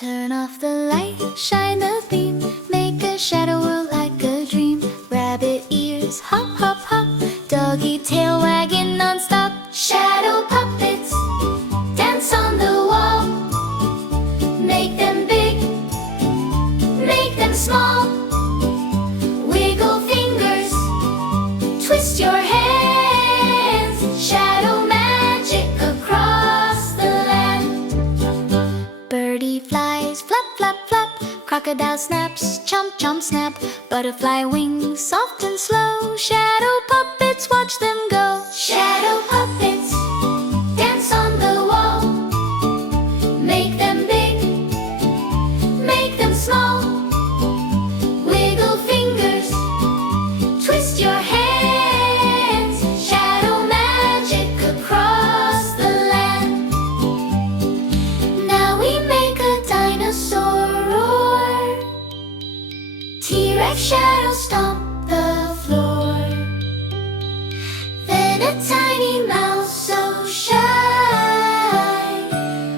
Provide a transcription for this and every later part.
Turn off the light, shine the beam, make a shadow world like a dream. Rabbit ears, hop, hop, hop, doggy tail wagging non-stop. Shadow puppets, dance on the wall. Make them big, make them small. Wiggle fingers, twist your hands. Shadow magic across the land. Birdie flies, flap, flap, flap. Crocodile snaps, chomp, chomp, snap. Butterfly wings, soft and slow. Shadow puppets, watch them go. Shadow puppets, dance on the wall. Make them big, make them small. Wiggle fingers, twist your hands. Shadow magic across the land. Now we make a dinosaur roar. T-Rex shadow stomp the floor. Then a tiny mouse so shy,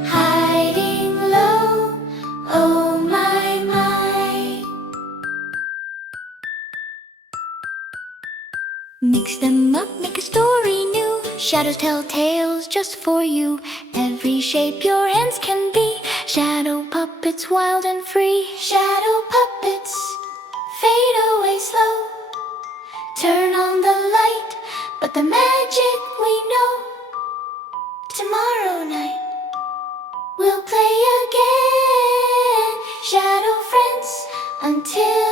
hiding low, oh my, my. Mix them up, make a story new. Shadows tell tales just for you. Every shape your hands can be. Shadow puppets wild and free. Shadow puppets fade away slow. Turn on the light, but the magic we know. Tomorrow night we'll play again. Shadow friends until